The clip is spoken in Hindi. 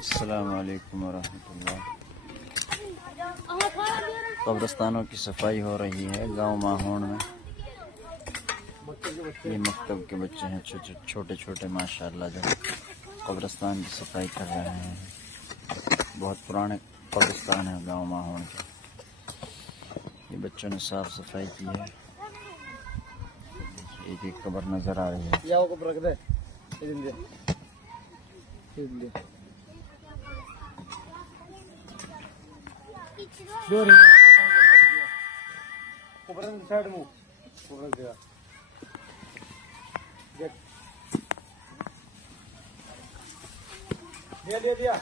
अस्सलामु अलैकुम वरहमतुल्लाह। कब्रिस्तानों की सफाई हो रही है गांव माहौड़ में। ये मकतब के बच्चे हैं छोटे छोटे माशाअल्लाह, जो कब्रिस्तान की सफाई कर रहे हैं। बहुत पुराने कब्रिस्तान है गांव माहौड़ के। ये बच्चों ने साफ सफाई की है। एक एक कब्र नजर आ रही है। दिया